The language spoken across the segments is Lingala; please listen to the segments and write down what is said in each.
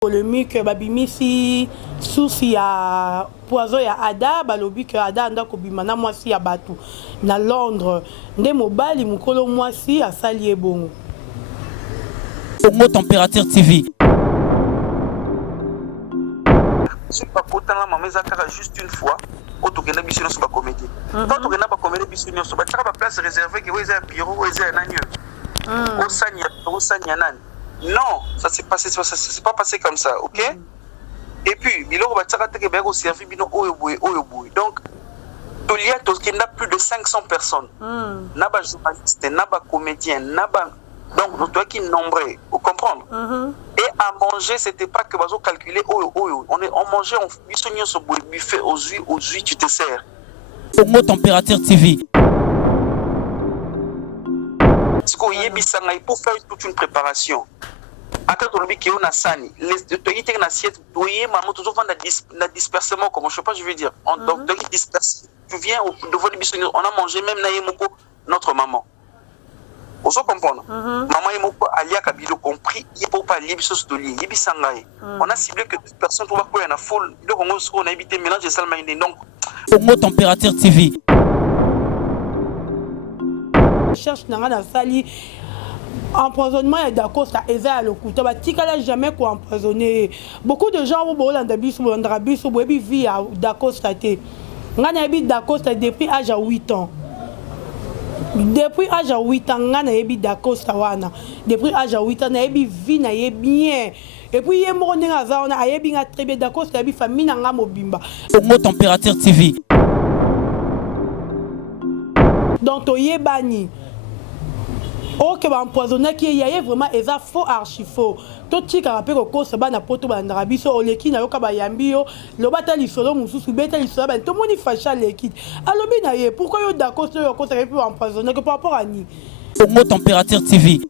Polémique babimisi souci ya poison ya Ada balobi que Ada anda kobimana mwasi ya batu na Londres nde mobali mukolo mwasi asali ebongo. Congo Température TV. Je pas pourtant la maman zakara juste une fois au tokena biso sur ba comédie. Quand tokena ba comédie biso sur ba tsaka ba place réservée que weza bureau weza nanyo. Au sanya nani. Non, ça s'est pas passé comme ça, ok? Et puis, biloko batsaka teke ba ko servi bino oyo boy. Donc tolia tokenda plus de 500 personnes. Na ba journaliste, na ba comédien, na ba donc nous doit qui nombreux, vous comprenez? Et à manger, c'était pas que bazo calculer on mangeait on bisogno sur buffet aux huiles tu te sers. Congo Température TV. Parce qu'il y a pour faire toute une préparation. Après, on a dit a sani. Les autorités en assiette, maman, toujours dans dispersement, comme je sais pas, je veux dire. Donc, disperse. Tu viens devant les bisous, on a mangé même notre maman. Vous comprenez? Maman et mon alia kabilo compris, il faut pas lier bisous de lier, il on a ciblé que toute personne trouve quoi en a foule. Donc, on a évité mélange de salmaïne. Donc, Congo Température TV. Cherche na sali empoisonnement et d'Acosta eza le couteau ba tikala jamais ko empoisonner beaucoup de gens bo landa biso bo ndra biso bo bi vie d'Acosta te ngana bi d'Acosta depuis âge à 8 ans depuis âge à 8 ans ngana bi d'Acosta wana depuis âge à 8 ans na bi vie na ye bien et puis ye mo ndinga za ona ayebi nga très bien d'Acosta bi famille na nga mobimba Congo Température TV. donc toyebani ok ba empoisonné qui y a vraiment eza faux archi faux to tika rappel ko se ba na poto ba ndra biso oleki na yoka ba yambi yo lo bata lisolo mususu beta lisolo ba to moni facha leki alobi na ye pourquoi yo d'accord yo ko se peut empoisonné que par rapport à ni Congo Température TV.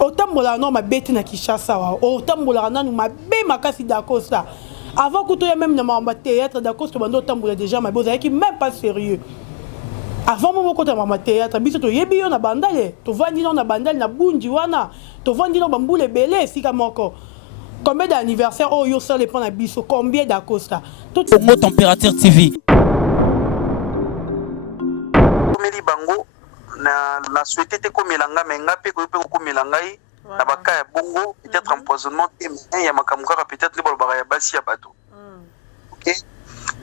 otambola no ma beti na Kishasa wa otambola na ma be makasi d'accord ça avant que toi même na ma théâtre d'accord to bando otambola déjà ma boza qui même pas sérieux. Avant mon côté ma théâtre biso to yebi yo na bandale to vandi na bandale na bunji wana to vandi na bambule belé sika moko combien d'anniversaire oh yo ça les prend na biso combien d'Acosta tout Congo Température TV. Komeli bango na souhaité te komelanga mais ngapé ko pe komelanga yi na baka ya bongo peut-être empoisonnement et ya makamukaka peut-être le balbara ya basi ya bato. OK?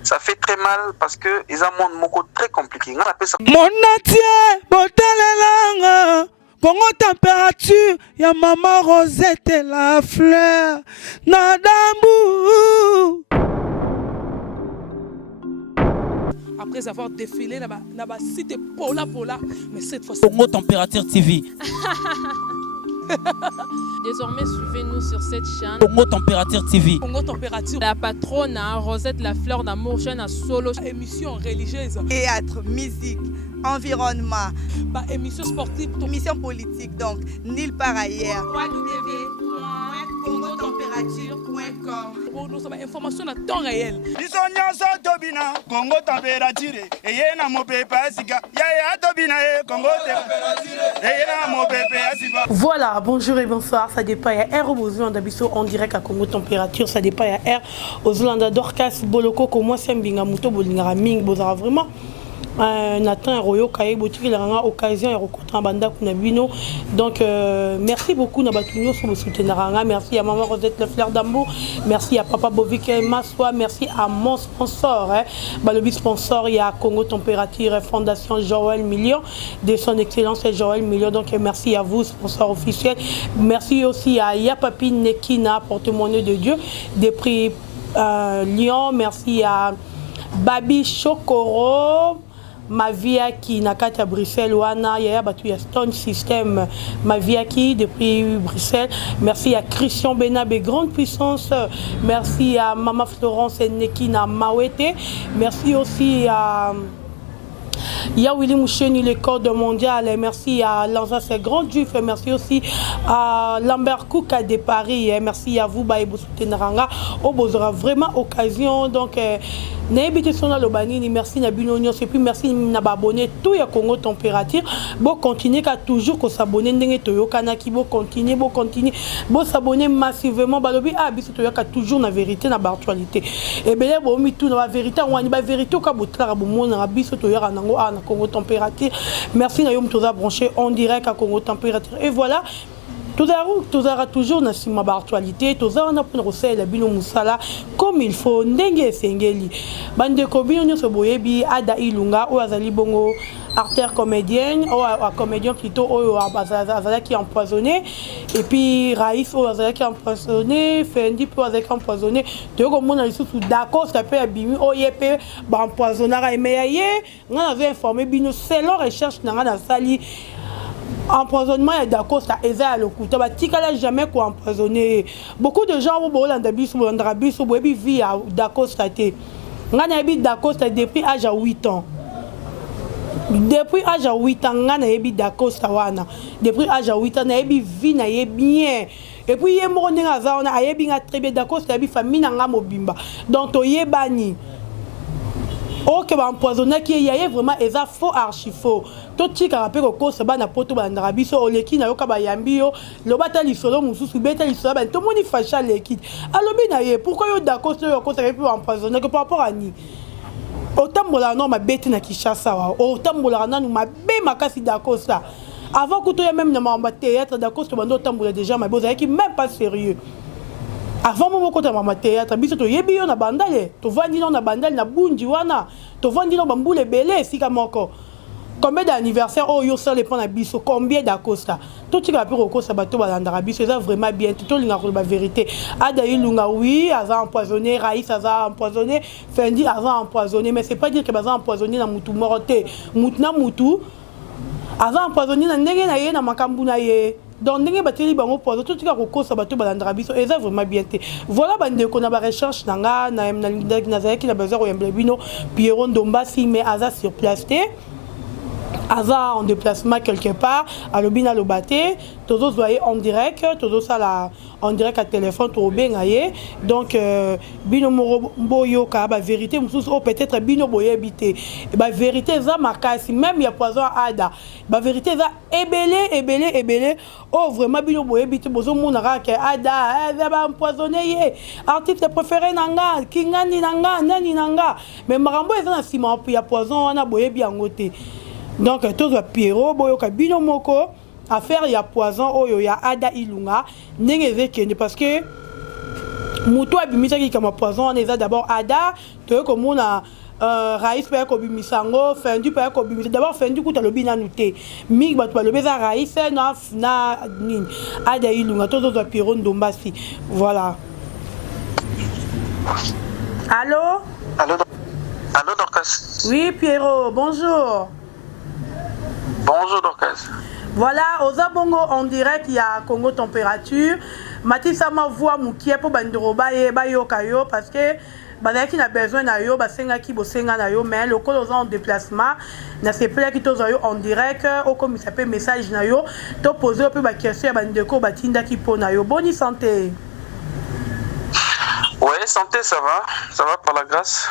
Ça fait très mal parce que ils ont un monde très compliqué. On appelle ça mon atier botalelanga Congo Température ya maman Rosette la fleur Nadambu. Après avoir défilé na ba site Pola mais cette fois Congo Température TV. Désormais, suivez-nous sur cette chaîne. Congo Température TV. Congo Température. La patronne Rosette la fleur d'amour jeune à solo. Émission religieuse. Théâtre, musique, environnement. Bah, émission sportive. Émission politique, donc nulle part ailleurs. www.congotempérature.com. Nous avons information à temps réel. Congo Température et yena mo pepe asika ya tobina Congo Température et yena mo pepe asika. Voilà, bonjour et bonsoir, ça dépend à R aux Zolanda Bisso en direct à Congo Température, ça dépend à R aux Zolanda Dorcas Boloko comme moi c'est Mbinga Muto Bolingara Ming Bozara vraiment Nathan Royo Kaye Boutique il a une occasion et rencontre banda kunabino donc merci beaucoup na batunyo sur le soutien merci à maman Rosette la fleur d'amour merci à papa Bovik Maswa merci à mon sponsor le sponsor il y a Congo Température Fondation Joël Million de son excellence Joël Million donc merci à vous sponsor officiel merci aussi à Yapapi Nekina porte-monnaie de Dieu des prix Lyon merci à Babi Chokoro ma vie qui n'a qu'à Bruxelles wana ya batu ya Stone System ma vie qui depuis Bruxelles merci à Christian Benabé grande puissance merci à Mama Florence Nekina Mawete merci aussi à ya Willy Moucheni le code mondial merci à Lanza c'est grand juif merci aussi à Lambert Kouka de Paris merci à vous Baïbou Soutenaranga au bozora vraiment occasion donc N'ébite son alobani, merci na bino nyonso et puis merci na abonné tout ya Congo Température. Bon continuer qu'à toujours que s'abonner ndenge toyokana ki bon continuer bon s'abonner massivement balobi ah biso toyoka toujours na vérité na actualité. Et bien bon mi tout na vérité on ba vérité ka botla bo mona biso toyoka nango na Congo Température. Merci na yom toza branché en direct à Congo Température. Et voilà Tozara toujours na sima ba actualité, tozara na pour recel bino musala comme il faut ndenge sengeli. Bande ko bino nyoso boyebi Ada Ilunga o azali bongo artère comédienne ou comédien plutôt o azala qui empoisonné et puis Raïs o azala qui empoisonné, Fendi po azala qui empoisonné. To ko mona lisusu d'accord ça peut abimi o yepe ba empoisonnara emeyaye ngana avait informé bino selon recherche na ngana sali. Empoisonnement et d'accord ça eza le coup tu vas jamais quoi empoisonner beaucoup de gens au Bolanda biso Bolanda biso boyebi vie d'accord ça té ngana yebi d'accord ça depuis âge à 8 ans depuis âge à 8 ans ngana yebi d'accord ça wana depuis âge à 8 ans na yebi vie na yebi bien et puis yé mo ndinga za ona ayebi nga très bien d'accord ça yebi famille na nga mobimba donc to yebani ok ba empoisonné qui y a vraiment eza faux archi faux tout tika rappel ko se ba na poto ba ndarabiso oleki na yoka ba yambio lo bata lisolo mususu beta lisolo ba to moni facha leki alobi na ye pourquoi yo d'accord yo ko se peut empoisonner que par rapport à ni otambola non ma bête na Kinshasa wa otambola nanu ma be makasi d'accord ça avant que toi même na mamba théâtre d'accord to bando otambola déjà ma boza qui même pas sérieux. Avant mon côté ma théâtre biso to yebi yo na bandale to vandi na bandale na bunji wana to vandi na bambule belé sika moko combien d'anniversaire oh yo ça les prend na biso combien d'acosta tout tu capir au costa bato balandara biso ça vraiment bien tout linga ko ba vérité Ada Ilunga oui aza empoisonné Raïs aza empoisonné Fendi aza empoisonné mais c'est pas dire que baza empoisonné na mutu moroté mutu na mutu aza empoisonné na ndenge na ye na makambu na ye. Donc, nous avons posé tout ce qui est au ça bateau balandrabiso et ça vraiment bien. Voilà, bande qu'on a recherche nanga na qui a besoin de Blebino Pierron Dombasi mais Aza sur place Aza en déplacement quelque part à l'obina lobaté tous voyez en direct tous ça là en direct à téléphone tout bengaye donc bino boyo ka ba vérité mususu peut-être bino boye habité ba vérité za makasi même il y a poison Ada ba vérité za ebelé oh vraiment bino boye habité bozo monara ke Ada za ba empoisonné ye artiste préféré nanga kingani nanga nani nanga mais marambo eza na sima puis il y a poison wana boye bien ngoté. Donc, tous les Pierrot, boyoka bino moko, affaire ya poison, oyo ya Ada Ilunga, n'engeze kende parce que muto abimisa ki kama poison, on est d'abord Ada, to comme on a Raïs pa ko bimisango, Fendi pa ko bimisa. D'abord Fendi kuta lobi na nuté. Mig bat pa lobi za Raïs na nin. Ada Ilunga, tous les Pierrot Ndombasi. Voilà. Allô? Allô Dorcas. Oui, Pierrot, bonjour. Bonjour Dorcas. Voilà, aux abongo en direct, il y a Congo Température. Matissa ma voix moukie pour banderoba et bayokayo parce que bazaki na besoin na yo basenga ki bosenga na yo mais le col en déplacement na c'est pas qui tozo en direct au comme il s'appelle message na yo to poser un peu ba question bandeko batinda ki po na yo bonne santé. Ouais, santé ça va par la grâce.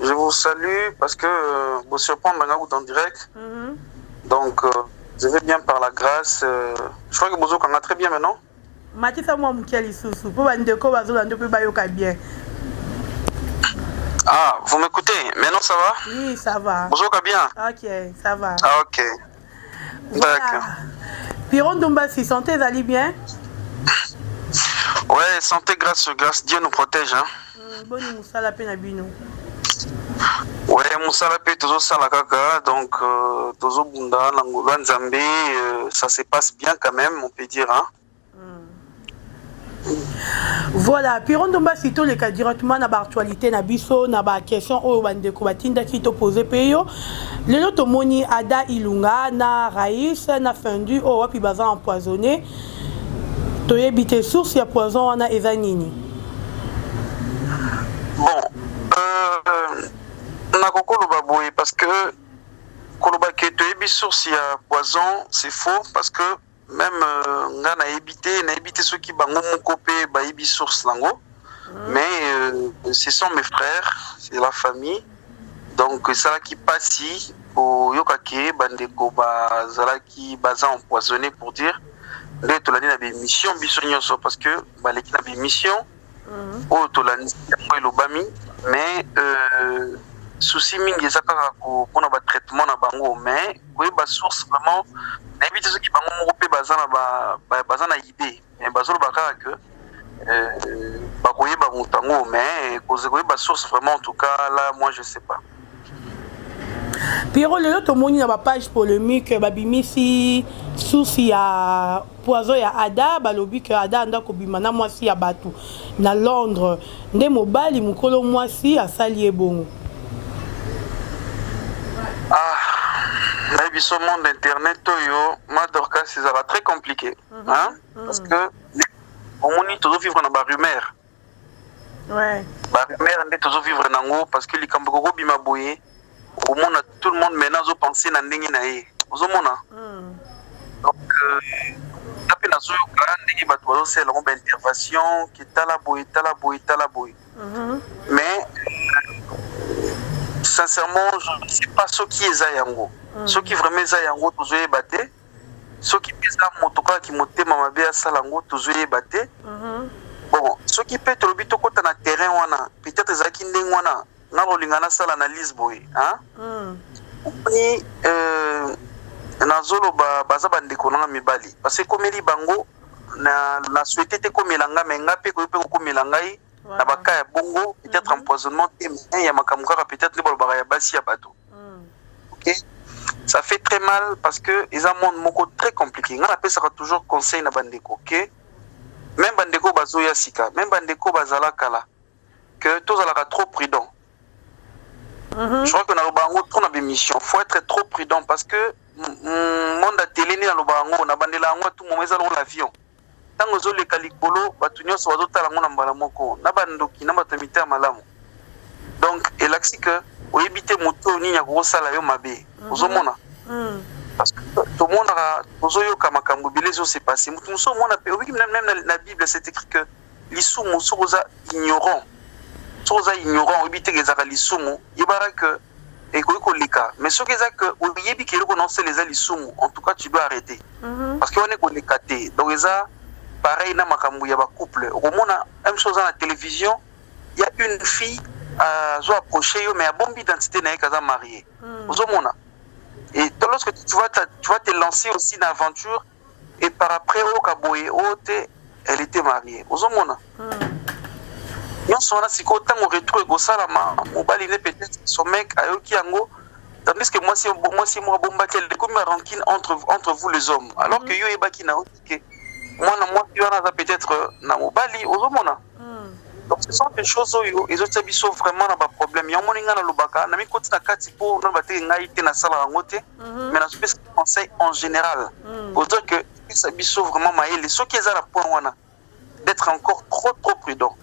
Je vous salue parce que vous surprendre en direct. Donc, je vais bien par la grâce. Je crois que Bozo a très bien maintenant. Matissa moi mukeli susu pour bandeko bazolando pe bayoka bien. Ah, vous m'écoutez? Maintenant ça va? Oui, ça va. Bozo a bien? OK, ça va. Ah, OK. Voilà. D'accord. Pierrot Ndombasi, santé allez bien? Ouais, santé grâce Dieu nous protège hein. Bonne musala pe na bino. Ouais, musala pe tozo sala kaka donc tozo bunda na ngolo nzambe ça se passe bien quand même on peut dire hein. Voilà, Pierrot Ndombasi to le cas directement na ba actualité na biso na ba question o bande ko batinda ki to poser pe yo. Lelo to moni Ada Ilunga na Raïs na Fendi o wapi baza empoisonné. To yebite source ya poison wana eza nini? Bon, na kokoloba boye parce que koloba ke to yebi source ya poison c'est faux parce que même nga na évité ceux qui bango moko pe ba yebi source lango Mais ce sont mes frères, c'est la famille. Donc ça qui passe au Yokake, Bandeko, Zalaki, Baza empoisonné pour dire, tu l'as dit, il y a une mission, parce que l'équipe a une mission, tu l'as dit, mais souci mingi ça pour un traitement na bango mais oui ba source vraiment évite ceux qui bango moko pe baza na idée mais bazolo bakaka que ba koye ba mutango mais cause koye ba source vraiment en tout cas là moi je sais pas. Pierrot lelo tomoni na ba page polémique babimisi source ya poison ya Ada balobi que Ada anda kobima na mwasi ya batu na Londres nde mobali mukolo mwasi asali ebongo. Là, sur le monde internet, Madorka, c'est très compliqué. Hein? Parce que, on moni toujours vivre dans la rumeur. Ouais. La rumeur, on est toujours vivre dans l'eau parce que les Cambodgos bimaboye, au monde, tout le monde maintenant, ils pensent à n'endengi nae. Vous avez donc, la peine à souillot, n'endengi batouado, c'est une intervention qui est talaboye. Mais, sincèrement, je ne sais pas ce qui est Zayango. Ce qui vraiment Zayango, toujours est batté. Ce qui est Motoka qui monte Mamabe à Salango, toujours est batté. Bon, ce qui peut être le but au na terrain, peut-être Zaki Ndengwana, n'a pas ça l'analyse, boy. Et Nazolo Baza Bandekona Mibali. Parce que comme il bango, na souhaité te comme Elanga, mais n'a pas comme Elangai. Nabaka bongo peut-être empoisonnement il y a makamukara peut-être les bolbara ya basi ya bateau. OK, ça fait très mal parce que ils ont un monde moko très compliqué. On appelle ça toujours conseil na bandeko. OK, même bandeko bazoya sika, même bandeko bazala kala que tous ala trop prudent. Je crois que na lobango trop na mission, faut être trop prudent parce que monde a télé ni na lobango na bandela ngo tout moment ezalo l'avion. Tant que les calicolo, batunyo soit d'autres à la moko, nabandoki, nabatamita malamu. Donc, et là, c'est que, au éviter moto, ni a gros salaire mabe. Ozomona. Parce que tout le monde a, ozoyo kamakambo, bilezo s'est passé. Tout le monde a fait, même la Bible, c'est écrit que, l'issoumo, soza ignorant. Soza ignorant, éviter les ara l'issoumo, yebara que, et qu'on lika. Mais ce qui est que, au yebi qui reconnaît les alisoumo, en tout cas, tu dois arrêter. Parce qu'on est qu'on les caté. Donc, les a, pareil, na makambu ya ba couple. Au monde, même chose à la télévision, il y a une fille à approcher, mais à bonne identité n'a qu'à mariée. Et lorsque tu vas te lancer aussi dans l'aventure, et par après, au Kaboye, elle était mariée. Nous sommes là, si autant on retrouve Salama, on va aller peut-être son mec à Yokiango, tandis que moi, c'est moi, Bombakel, comme une rancune entre vous les hommes. Alors que Yo et Bakina, moi, tu as peut-être na mobali ozomona. Donc ce sont des choses où ils ont vraiment un problème. Il y a un moninga na lobaka, na mi koti na kati po na bate ngai te na sala ngote, mais na espèce de conseil en général. Pour dire que ça biso vraiment maïle, ceux qui ont la point wana d'être encore trop prudent.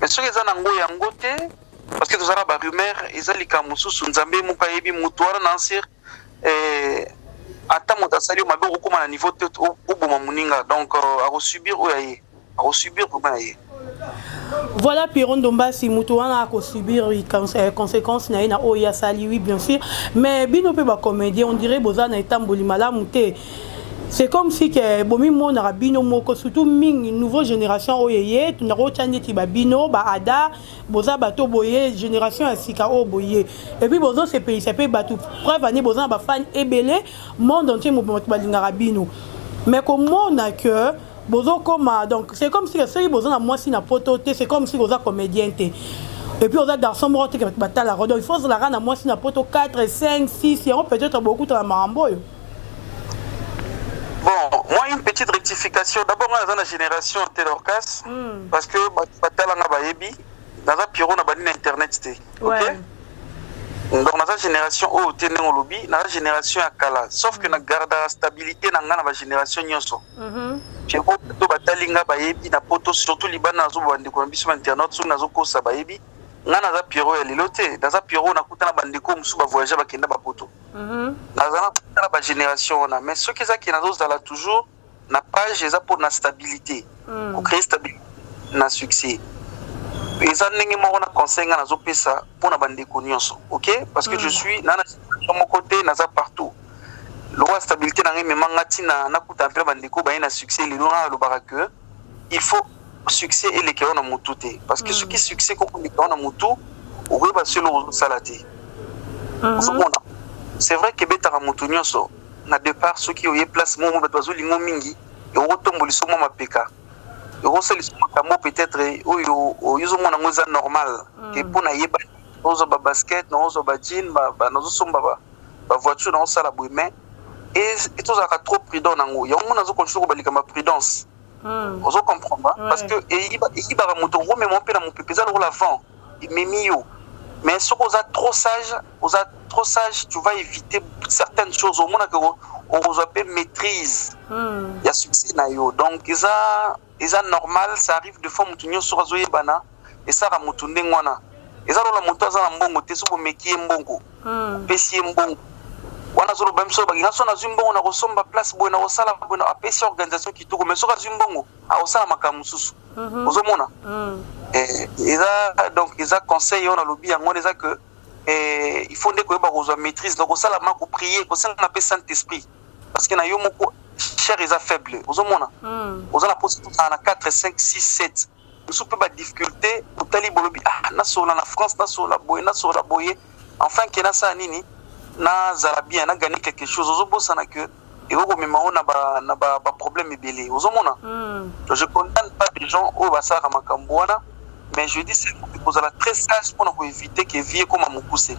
Mais ceux qui ont nango yangote parce que tous ara ba rumeur, ils ont likamusu sunzambe muka yebi mutuara nansir ata moto asali mabe okoma na niveau oboma moninga donc akosubir oyo aye akosubir problème aye. Voilà Pierrot Ndombasi mutu wana akosubir conséquences na ye na oyo asali oui bien sûr mais bino pe ba comédien on dirait boza na etamboli malamu te. C'est comme si que bomi mona rabino moko surtout ming nouvelle génération oyeye tu na rotandi ti babino ba Ada boza bato boye génération asika o boye et puis bozo ce pays c'est pe bato preuve année boza ba fan ebele monde entier mo balinga rabino mais comme on a que bozo comme donc c'est comme si que bozo na moi si na poto te c'est comme si boza comédien te et puis on a garçon mort que batala rodo il faut la rana moi si na poto 4 5 6 et on peut-être beaucoup dans marambo. Bon, moi, une petite rectification. D'abord, on a la génération Telorcas, parce que dans la Pierrot, on a banni Internet. Ok? Donc, dans la génération au Ténéon Lobby, dans la génération à Kala. Sauf que on garde la stabilité dans la génération Nyonso. Pierrot, on a Talinga Bayebi, na poto, surtout Liban, Nazo, Bandeko, Bisson Internet, sous Nazo Kosa Bayebi. Nga na za Pierrot ya lilote, na za Pierrot na kuta na bandeko musu ba voyager ba kenda ba poto. Na za na ba génération na mais ce qui ça qui na zo la toujours na page eza pour na stabilité. Pour créer stabilité na succès. eza ndenge moko na conseil nga nazopesa mpona bandeko nyonso, ok, parce que je suis na mon côté naza partout lokola stabilité na ngai memanga ntina nakuta mpe bandeko baye na succès lelo nga alobaka que il faut succès elekeo na motu te parce que soki succès koko elekeo na motu okoyeba solo ozosala te ozomona. C'est vrai que betaka motu nyonso na départ soki oye place momo bato bazolingo mingi okotomboliso mwa mapeka okosalisa makambo peut-être oyo ozomona ngo eza normal ke mpona yeba ozwa babasket naozwa bajin nazosomba bavoiture naosala boye mais tozalaka trop prudent nango yango mona azokontinue kobalika maprudence ozocomprendre parce que eyibaka moto omema mpe na mopepe eza lokola vent ememi yo. Mais si on est trop sage, tu vas éviter certaines choses. Au moins, on appelle maîtrise. Il y a succès. Donc, c'est normal, ça arrive de fois, on sur Azoye Bana, et ça va moutonner wana. Et ça, on a monté à Mbongo, t'es sur Meki Mbongo, Pessi Mbongo. On a sur le Bamso, on a Zumbo, on a reçu ma place, on a reçu la Pessi organisation qui tourne, mais sur Zumbongo, à Osala Makamusus. Ozomona. Et ça, donc, ils ont conseillé, on a lobby, on a dit que il faut que vous maîtrise. Donc, ça, la marque pour prier, ça, on appelle Saint-Esprit. Parce qu'il y a eu beaucoup cher, ils sont faibles. Vous avez la possibilité de 4, 5, 6, 7. Nous avons des difficultés. Vous avez dit, ah, na France, na boye. Enfin, qu'il y a ça, nini, na zalabi, na gagné quelque chose. Vous avez que et au moment où on a pas problème et belé. Vous avez je ne condamne pas les gens au Bassar à Makambouana. Mais je dis c'est pour être très sage pour éviter que vie comme à mon poussé.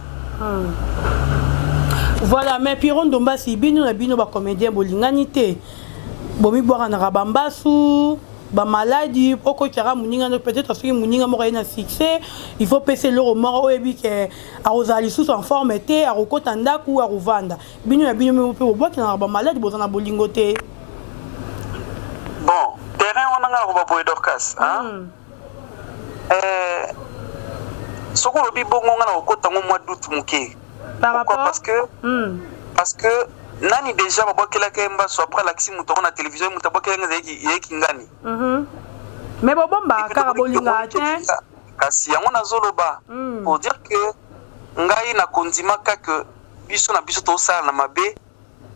Voilà, mais Piron Dombasi, bino na bino ba comédien bolinganité. Bomi boira na rabambasu, ba maladie, oko tiara muninga peut-être parce que muninga mo na succès, il faut passer le mort au ebi que a Rosalie sous en forme était a rokota ndaku a rovanda. Bino na bino mo pe bo ki na ba maladie bozana bolingoté. Bon, terrain on a ba boy Dorcas, hein? Soko lobi bongo ngana okota ngo mois d'août muke. Pourquoi? Parce que nani déjà babokela kemba so après l'action muto na télévision mutabokela ngaki ngani. Mais bomba karabolinga te. Kasi yango nazoloba pour dire que ngai na kondima que biso na biso to sala na mabe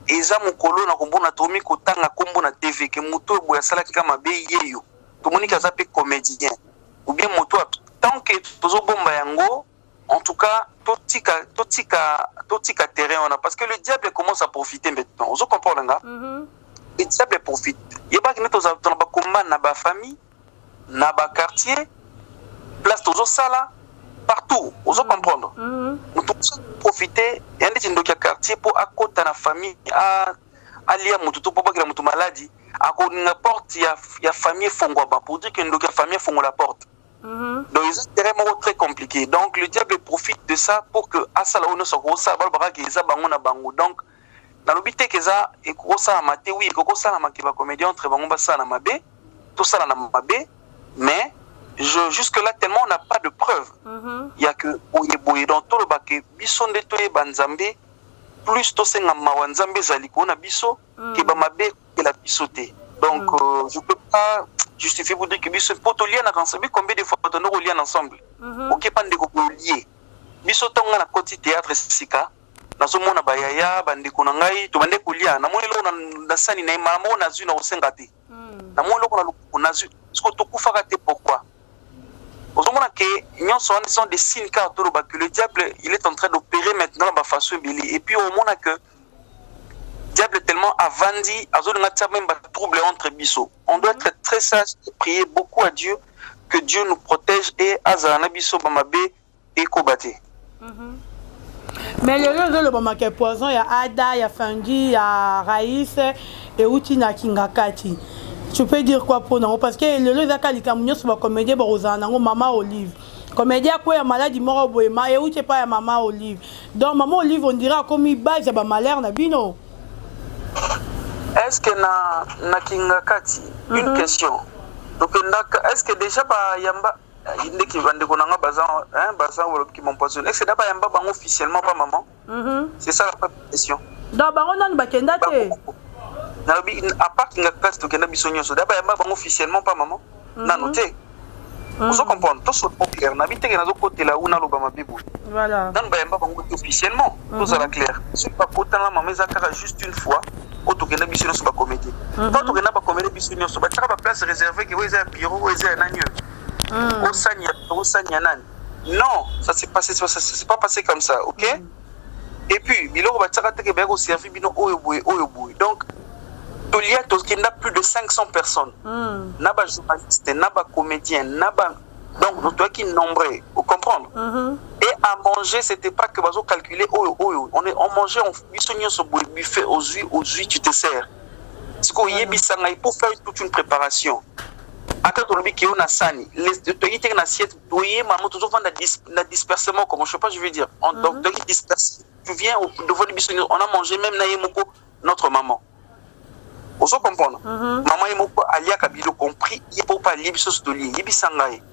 eza mukolo na kombona tomi kotanga kombo na TV ke muto boya sala kika mabe yeyo. Tomoni kaza pe comédien. Ou bien moto tant que tozo bomba yango en tout cas totika terrain on a parce que le diable commence à profiter maintenant vous comprenez nga le diable profite yeba que tozo ba combat na ba famille na ba quartier place tozo sala partout vous comprendre nous profiter yande tindoka quartier pour akota na famille a lia mutu to pour pas que la mutu maladie à la porte il y a famille fongwa pour dire que la famille fongwa la porte. Donc c'est vraiment très compliqué. Donc le diable profite de ça pour que asala ono so ko sa balbara ke za bango na bango. Donc na lobité ke za e ko sa maté oui ko sa na makiba comédien entre bango ba sa na mabe tout ça na mabe mais jusque là tellement on n'a pas de preuves. Il y a que oyeboye dans tout le baké biso ndetoye banzambe plus to senga mawanzambe zaliko na biso ke ba mabe ke la bisoté. Donc je peux pas justifier pour dire que biso poto lien ensemble combien de fois on lien ensemble. OK pas ndeko ko lier. Biso tonga na koti théâtre sika na somo na bayaya bandeko na ngai to bande ko lia na mo lo na sani na mama na zu na osengate. Na mo lo na zu ce que to kufaka te pourquoi? Ozomona que nous sont des signes car que le diable il est en train d'opérer maintenant la façon et puis au moment que diable tellement a vendu a même trouble entre biso. On doit être très sage et prier beaucoup à Dieu que Dieu nous protège et azana biso bamabe et kobate. Mais le bamake poison il y a Ada, il y a Fendi, il y a Raïs et Utina Kingakati. Tu peux dire quoi pour nous parce que le zakali kamunyo sur comédien borozana ngo Mama Olive. Comédien quoi ya maladie moro boema et où tu pas ya Mama Olive. Donc Mama Olive on dira comme il base ba malheur na bino. Est-ce que na Kingakati une question. Donc est-ce que déjà ba yamba inde ki vande konanga bazan wolo ki mon poison. Est-ce que d'abord yamba bango officiellement pas maman? C'est ça la question. Donc bango non ba kenda te. À part qu'il y a presque que nous sommes d'abord officiellement pas maman. Non noté. Vous comprenez? Tout ce qui est clair. N'habitez que dans le côté là où on a l'obama bébou. Voilà. Dans le bain, officiellement. Tout ça la clair. Ce n'est pas pourtant la maman, mais juste une fois. Auto que n'habitez pas sur la comédie. Quand on n'a pas comédie, sur la place réservée que vous avez un bureau, vous avez un agneau. Au Sanya. Non, ça s'est passé, ça s'est pas passé comme ça, ok? Et puis, Bilo va te servir Bino Oyoboy. Donc, il y a plus de 500 personnes. N'a pas journaliste, n'a pas comédien, n'a pas. Donc, nous devons qui nombreux, vous comprenez? Et à manger, c'était pas que vous calculer on mangeait, on bisogné sur le buffet aux huiles, tu te sers. C'est qu'on y est pour faire toute une préparation. Après, on a dit qu'on a sani. Les autorités qui ont assiette, maman, toujours vendre la dispersement, comme je sais pas, je veux dire. Donc, tu viens devant les bisognes, on a mangé même notre maman. Vous comprenez? Maman et mon alia kabilo compris, il faut pas lier bisos de lier,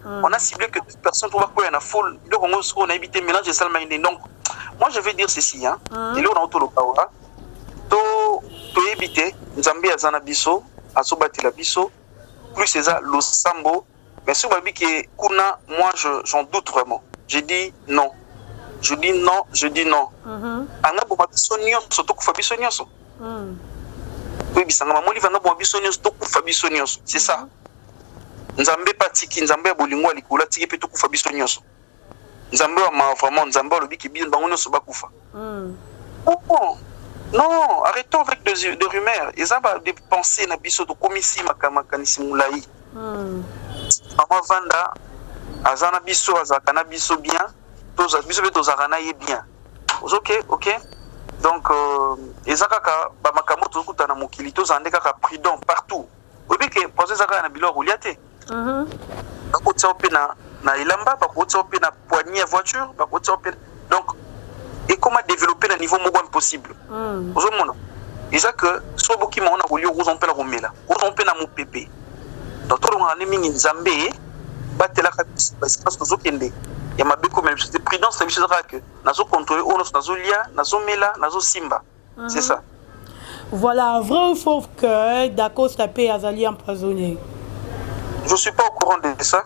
on a ciblé que toute personne trouve quoi en folle, donc on a évité mélange de salmaïne. Donc, moi je vais dire ceci, hein, et là on a autour le kawa, to éviter, Nzambe azana biso, asobati la biso, plus c'est ça, le sambo, mais si vous que kuna, moi j'en doute vraiment. Je dis non. Je dis non. Anga bo biso nyon, surtout ko fa biso nyonso. C'est ça. Nzambe patiki, Nzambe bolingo likula tiki pe tokufa biso nyonso. Nzambe wa vraiment Nzambe lobi ki bango nyonso bakufa. Non, arrêtons avec des rumeurs. Ils ont des pensées na biso to komisi makanisi mulai. Maman vanda azana biso azakana biso bien, toza biso be tozakana ye bien. OK. Donc, les akaka, bamakamoto kutana mukili, zande kaka prudent partout. Vous voyez que posez zaka na bilo rouliate. Bakotsa opena na ilamba, bakotsa opena poignée voiture, bakotsa opena. Donc, et comment développer le niveau moins possible. Vous voyez ils a que soit boki ma on a voulu vous en pela romela, vous en pena mon pépé. Donc tout le monde a mis une zambé, batela kabisa parce que nous okende. Il y a ma béco même c'était prudence c'est chose que nazo contrôler on nazo lia nazo mela nazo simba c'est ça. Voilà, vrai ou faux que Dako Tapé Azali empoisonné? Je suis pas au courant de ça.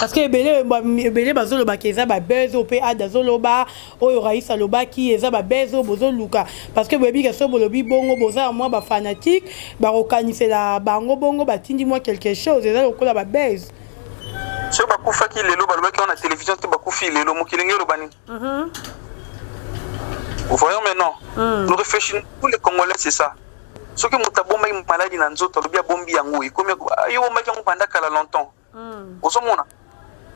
Parce que belé bazoloba keza ba bezo pe adazoloba oyo raisa loba ki eza ba bezo bozoluka parce que bebi kaso bolobi bongo boza moi ba fanatique ba rokanisela bango bongo batindi moi quelque chose eza lokola ba bezo. Ce bakufa qui lelo baloba qui on a télévision te bakufi lelo mokilenge lobani. Vous voyez maintenant, nous réfléchissons tous les Congolais c'est ça. Ce que mutabomba une maladie na nzoto lobia bombi yango ikomi ayo bomba yango pendant kala longtemps.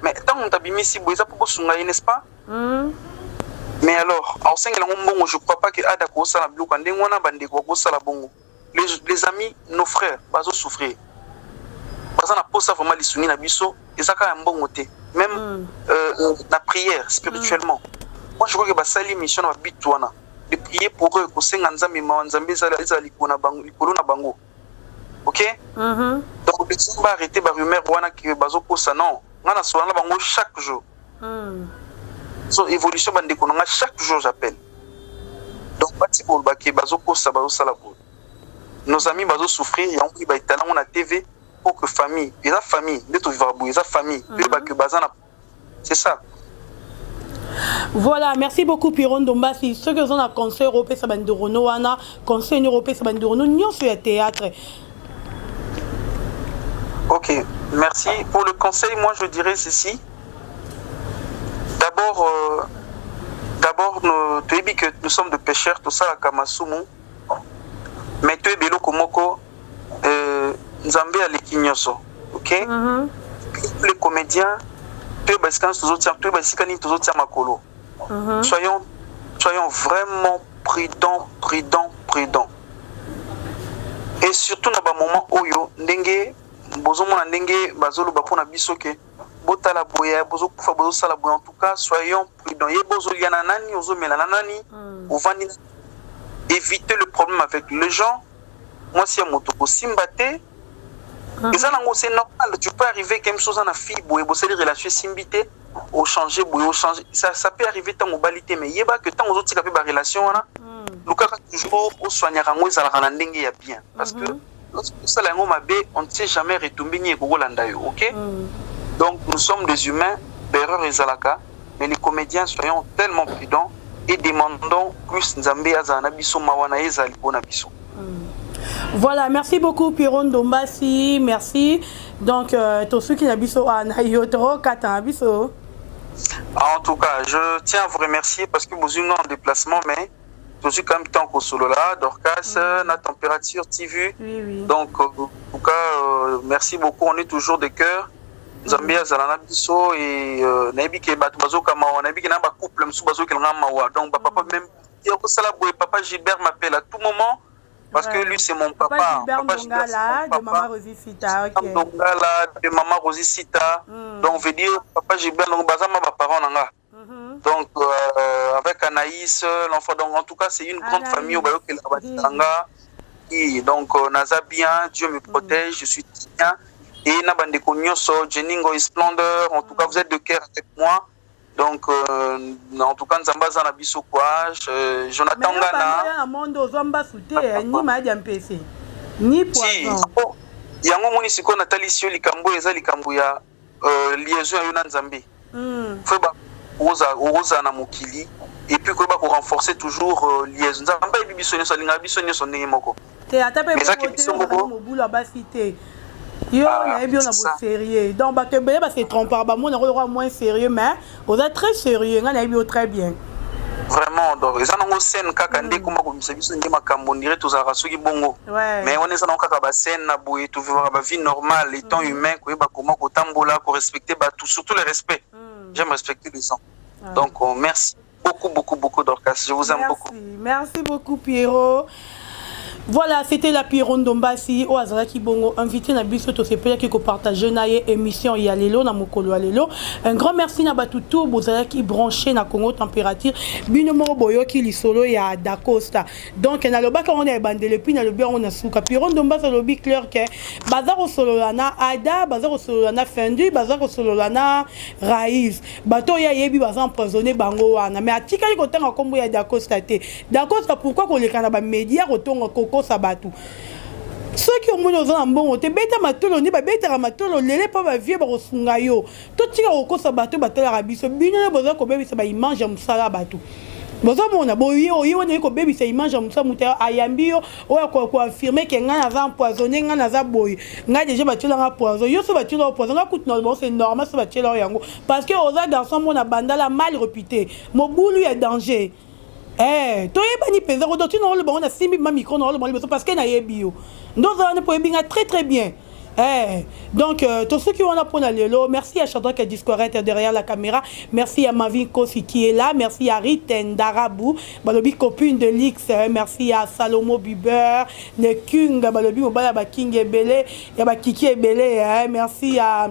Mais tant qu'on t'a mis si vous avez sunga, n'est-ce pas? Mais alors, en 5 ans, je ne crois pas que Ada Kosa la Blue quand on a bandé Kosa la Bongo. Les amis, nos frères, pas souffrir. Parce qu'on a posé vraiment les soumis na biso, et ça a un bon côté. Même la prière spirituellement. Moi, je crois que ça mission à Bitouana. De prier pour eux, que c'est Nzambi Manzambi Zali Kona Bango. Ok? Donc, les gens vont arrêter les rumeurs qui bazo posa non. On a souvent bango chaque jour. So évolution bande kononga chaque jour j'appelle. Donc bati pour baki bazo posa bazo salabo. Nos amis bazo souffrir et on va être là on a TV pour que famille, et la famille, de tout vivre et la famille, que bazana. C'est ça. Voilà, merci beaucoup Piron Dombasi. Ce que vous avez conseil européen ça bande Rono wana, conseil européen ça bande Rono nyon sur le théâtre. Ok, merci. Pour le conseil, moi je dirais ceci. D'abord, tu as dit que nous sommes des pêcheurs, tout ça à Kamasumu. Mais tu es bélo komoko, Nzambe à l'Ekinyoso. Ok? Les comédiens, tu es baskan tous autres makolo. Soyons vraiment prudents. Et surtout dans le moment où ndenge bozomona ndenge bazolo bapona biso ke botala boya bozo kufa bozo sala boya en tout cas soyons prudents et bozo liana nani ozo melana nani ovandi éviter le problème avec les gens. Moi si moto ko simbate et ça nango c'est normal, tu peux arriver quelque chose en a fille boye bosse des relations simbité au changer boye au changer ça peut arriver tant mobilité mais yeba que tant aux autres ka pe ba relation wana lukaka toujours au soigner rango ezala kana ndenge ya bien parce que ça, on ne sait jamais retomber ni Golandayo, ok? Donc nous sommes des humains, l'erreur est Zalaka, mais les comédiens soyons tellement prudents et demandons plus Nzambe azana biso mawana ezali pona biso. Voilà, merci beaucoup Piron Dombasi, merci. Donc tous ceux qui n'habitent pas en Ayotoro, Katabiso. En tout cas, je tiens à vous remercier parce que vous êtes en déplacement, mais je suis quand même tant qu'au solo là, Dorcas, la température TV. Oui, oui. Donc, en tout cas, merci beaucoup. On est toujours de cœur. Zambia Zalana Biso et Nabi Kebat Bazo Kamawa, Nabi Kenaba couple, Msou Bazo Kelramawa. Donc, papa même, papa Gilbert m'appelle à tout moment parce que lui, c'est mon papa. Papa Gilbert de Maman Rosie Sita. De Maman Rosie Sita. Donc, on veut dire, papa Gilbert, donc, Bazama, ma parent, Nanga. Donc, avec Anaïs, l'enfant, donc en tout cas, c'est une grande famille au Bayo Kelabanga. Donc, Naza bien, Dieu me protège, je suis bien. Et Nabande Konyoso, Jeningo et Splendeur, en tout cas, vous êtes de cœur avec moi. Donc, en tout cas, Nzamba Zanabiso Kouach, Jonathan Gana. Ni poisson. Yango Monisiko Nathalie Sio Likambo, Eza Likambo ya liaison à Yonan Zambé. Oza na mokili et puis ko ba ko renforcer toujours liaison nzamba ebibisonyo salinga bisonyo sonenge moko te atape mo bula basité yo na ebio na bo sérieux donc ba te ba c'est trompeur ba mo na ko moins sérieux mais oza très sérieux nga na ebio très bien vraiment donc eza nango scène kaka nde kuma ko biso nde makambo ndire tozara soki bongo mais on eza nango kaka ba scène na boye to vivre ba vie normale étant humain ko ba comment ko tambola ko respecter ba tout surtout le respect. J'aime respecter les gens. Donc, merci beaucoup, Dorcas. Je vous aime beaucoup. Merci beaucoup, Pierrot. Voilà, c'était la Piron Dombasi au Azraki Bongo, invité na biso to sepela qui partager na émission ya lelo na mokolo lelo. Un grand merci na batutu bozala qui branché na Congo température bino mo boyo ki lisolo ya Da Costa. Donc na loba ka on est bandé puis na lobi on a suka Piron Dombasi lobi clair que bazar au solo lana Ada, bazar au solo lana Fendi, bazar au solo lana Raïs. Bato ya yebi bazar empoisonné bango wana mais atika ko tanga kombo ya Da Costa te. Da Costa pourquoi ko le kana ba média rotonga koko sabatu ceux qui ont mon dans bon te beta matolo ni ba beta matolo lele pa ba vie ba kosunga yo to tika koko sabatu batala rabiso bino boza ko bebisa ba image musala batu boza mona boyo yo ne ko bebisa image musala muta ayambi yo o ko affirmer que nga na empoisonné nga na boy nga déjà batula nga poison yo so batula poison nga coûte normal c'est normal so batula yango parce que oza garçon mona bandala mal réputé mo boulu ya danger. Toi, tu peux dire que tu n'as pas de micro parce que tu as bio. Nous avons très très bien. Donc, tous ceux qui ont appris à l'élo, merci à Chadra qui est discorrect derrière la caméra. Merci à Mavin Kosi qui est là. Merci à Riten Darabou, Balobi copine de l'X. Merci à Salomo Biber, le King, Balobi Mobala King et Belé, Kiki et Belé. Merci à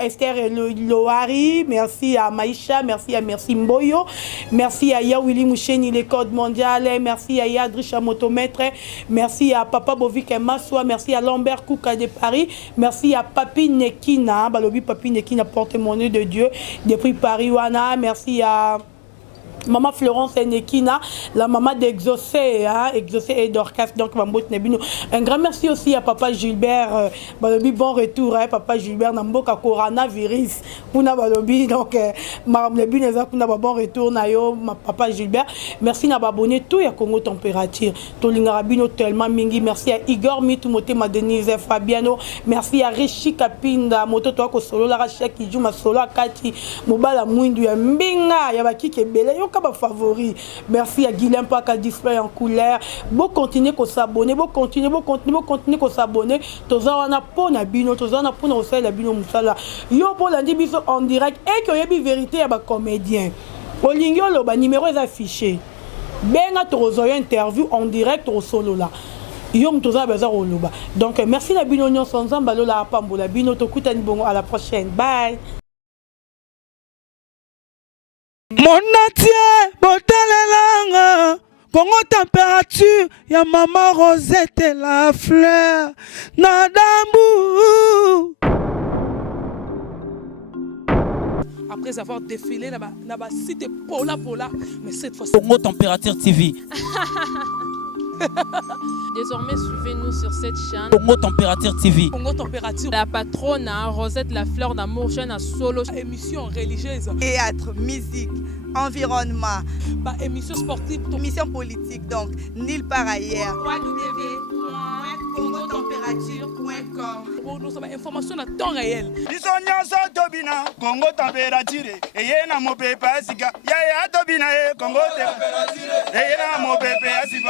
Esther Lohari, merci à Maïcha, merci à Merci Mboyo, merci à Yawili Moucheni, les codes mondiales, merci à Yadrisha Motomètre, merci à Papa Bovik et Massoua, merci à Lambert Kouka de Paris, merci à Papi Nekina, Balobi Papi Nekina, porte-monnaie de Dieu, depuis Paris, Wana, merci à Maman Florence Nekina, la maman d'Exaucé, Exaucé et Dorcas, donc un grand merci aussi à Papa Gilbert, Balobi, bon retour, Papa Gilbert, Namboka coronavirus, Puna Balobi, donc Marmlebi, bon retour, Nayo, Papa Gilbert, merci d'abonner tout à Congo Température, Tolingarabino tellement mingi, merci à Igor Mitumote, ma Denise Fabiano, merci à Rishi Kapinda, Moto Toako Solo, la Rachel qui joue ma solo, Kati, Mobala Mwindu, Mbinga, Yabaki Kebele, favori. Merci à Guilain Paka display en couleur. Bon continuer qu'on s'abonner, bon continuer qu'on s'abonner. Toza wana pona bino, toza wana pona osala la bino musala. Yo pour lundi biso en direct et que yebi vérité à ba comédien. Olingyo lo ba numéro est affiché. Benga tozo interview en direct au solo là. Yo mtoza bazar oloba. Donc merci la bino nyon sans zambalo la pambola bino to kutani bongo à la prochaine. Bye. Monatie, botalelanga, Congo température, ya maman Rosette la fleur, nadambu. Après avoir défilé là-bas, cité Pola, mais cette fois-ci. Congo température TV. Désormais, suivez-nous sur cette chaîne. Congo Température TV. Congo Température. La patronne, Rosette La Fleur d'Amour, chaîne à solo. Émission religieuse. Théâtre, musique, environnement, Bah, émission sportive. émission politique, donc nulle part ailleurs. www.congotempérature.com. Nous avons information à temps réel. biso nyonso tobina Congo température eye na mopepe asika yaya tobina ye Congo température eye na mopepe asika